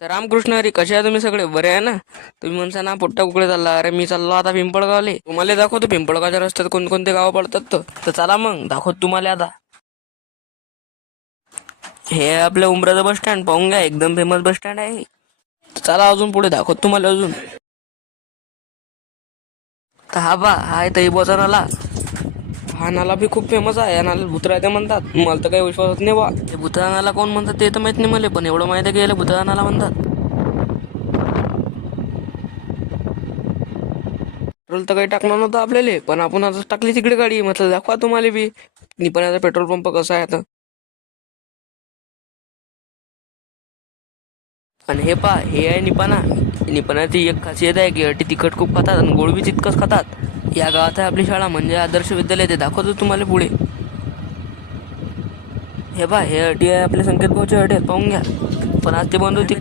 तर रामकृष्ण हरी, कसे आहे तुम्ही सगळे? बरे आहे ना? तुम्ही म्हणता ना पोट्टा कुकडे चालला. अरे मी चाललो आता पिंपळगावले. तुम्हाला दाखवतो पिंपळगावच्या रस्त्यात कोणकोणते गावं पडतात. तर चला मग दाखवतो तुम्हाला आता. हे आहे आपल्या उमराचं बस स्टँड, पाहून घ्या, एकदम फेमस बस स्टँड आहे. तर चला अजून पुढे दाखवतो तुम्हाला अजून. तर हा बा, हा आहे तैबोचा नाला. हा नाला बी खूप फेमस आहे. या नाल्याला भुत्रा ते म्हणतात. मला तर काही विश्वास होत नाही बा. हे भुत्रा नाला कोण म्हणतात ते तर माहित नाही मला, पण एवढं माहिती आहे की याला भुत्रा नाला म्हणतात. पेट्रोल तर काही टाकणार नव्हतं आपल्याला, पण आपण आता टाकली तिकडे गाडी. म्हटलं दाखवा तुम्हाला बी निपाण्याचा पेट्रोल पंप कसा आहे आता. आणि हे पा, हे आहे निपाणा. निपाण्याची एक खासियत आहे की अटी तिखट खूप खातात आणि गोड बी तितकंच खातात. या गावात आहे आपली शाळा, म्हणजे आदर्श विद्यालय. ते दाखवतो तुम्हाला पुढे. हे पा, हे अटी आहे आपल्या संकेत भाऊचे अटी आहेत, पाहून घ्या. पण आज ते बंद होती.